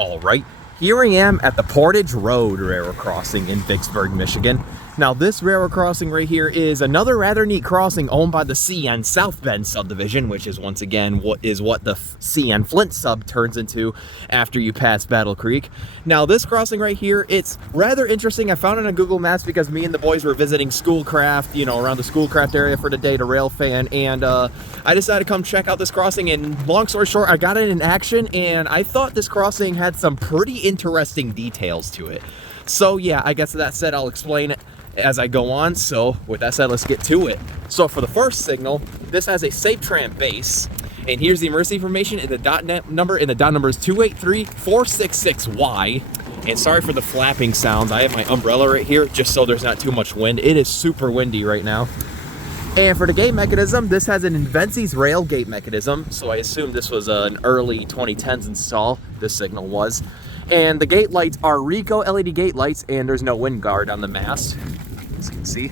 All right, here I am at the Portage Road railroad crossing in Vicksburg, Michigan. Now this railroad crossing right here is another rather neat crossing owned by the CN South Bend subdivision, which is once again what the CN Flint sub turns into after you pass Battle Creek. Now this crossing right here, it's rather interesting. I found it on Google Maps because me and the boys were visiting Schoolcraft, you know, around the Schoolcraft area for the day to rail fan, and I decided to come check out this crossing, and long story short, I got it in action, and I thought this crossing had some pretty interesting details to it. So yeah, I guess that said, I'll explain it as I go on. So with that said, let's get to it. So for the first signal, this has a SafeTran base, and here's the emergency information in the .net number, and the dot number is 283466Y. And sorry for the flapping sounds. I have my umbrella right here just so there's not too much wind. It is super windy right now. And for the gate mechanism, this has an Invensi's rail gate mechanism, so I assume this was an early 2010s install, this signal was. And the gate lights are Rico LED gate lights, and there's no wind guard on the mast, as you can see.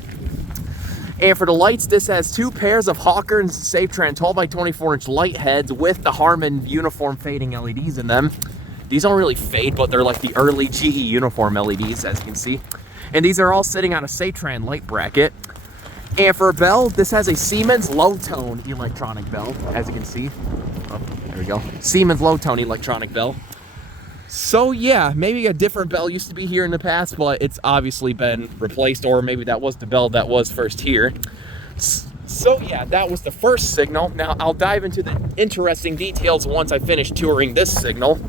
And for the lights, this has two pairs of Hawkins SafeTran 12x24-inch light heads with the Harman uniform fading LEDs in them. These don't really fade, but they're like the early GE uniform LEDs, as you can see. And these are all sitting on a SafeTran light bracket. And for a bell, this has a Siemens low-tone electronic bell, as you can see. Oh, there we go. Siemens low-tone electronic bell. So yeah, maybe a different bell used to be here in the past, but it's obviously been replaced, or maybe that was the bell that was first here. So yeah, that was the first signal. Now I'll dive into the interesting details once I finish touring this signal.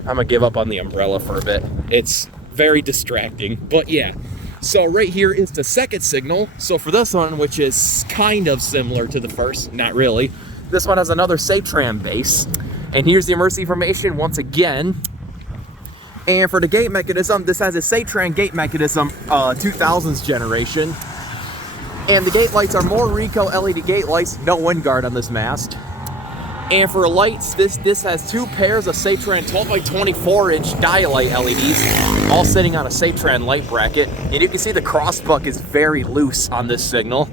I'm gonna give up on the umbrella for a bit. It's very distracting, but yeah. So right here is the second signal. So for this one, which is kind of similar to the first, not really, this one has another SafeTran base. And here's the emergency information once again. And for the gate mechanism, this has a SafeTran gate mechanism, 2000s generation. And the gate lights are more Rico LED gate lights, no wind guard on this mast. And for lights, this has two pairs of SafeTran 12x24-inch dialight LEDs, all sitting on a SafeTran light bracket. And you can see the crossbuck is very loose on this signal.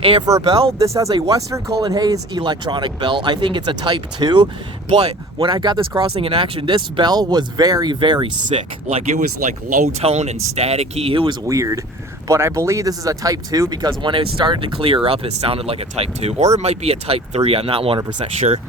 And for a bell, this has a Western Cullen Hayes electronic bell. I think it's a Type 2, but when I got this crossing in action, this bell was very, very sick. Like, it was like low tone and staticky. It was weird. But I believe this is a Type 2 because when it started to clear up, it sounded like a Type 2. Or it might be a Type 3, I'm not 100% sure.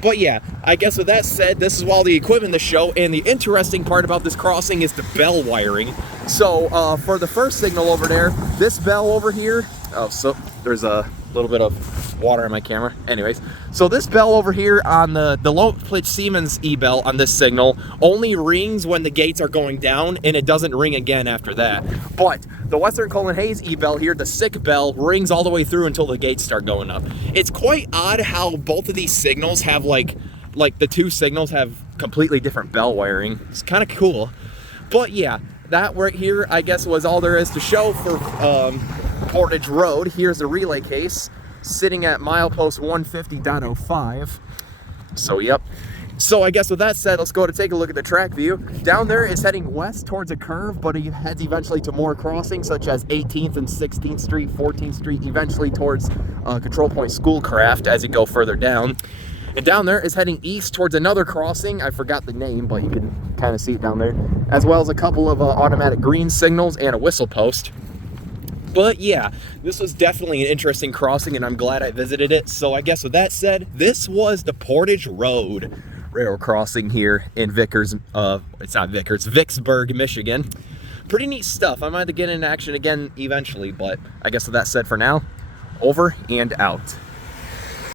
But yeah, I guess with that said, this is all the equipment in the show, and the interesting part about this crossing is the bell wiring. So for the first signal over there, this bell over here, oh, so there's a little bit of water on my camera. Anyways, so this bell over here on the low pitch Siemens E-bell on this signal only rings when the gates are going down, and it doesn't ring again after that. But the Western Cullen Hayes E-bell here, the sick bell, rings all the way through until the gates start going up. It's quite odd how both of these signals have like the two signals have completely different bell wiring. It's kind of cool. But yeah, that right here, I guess, was all there is to show for Portage Road. Here's the relay case sitting at milepost 150.05. So yep. So I guess with that said, let's go to take a look at the track view. Down there is heading west towards a curve, but it heads eventually to more crossings such as 18th and 16th Street, 14th Street, eventually towards Control Point Schoolcraft as you go further down. And down there is heading east towards another crossing. I forgot the name, but you can kind of see it down there, as well as a couple of automatic green signals and a whistle post. But yeah, this was definitely an interesting crossing, and I'm glad I visited it. So I guess with that said, this was the Portage Road railroad crossing here in Vicksburg, Michigan. Pretty neat stuff. I might have to get in action again eventually, but I guess with that said, for now, over and out.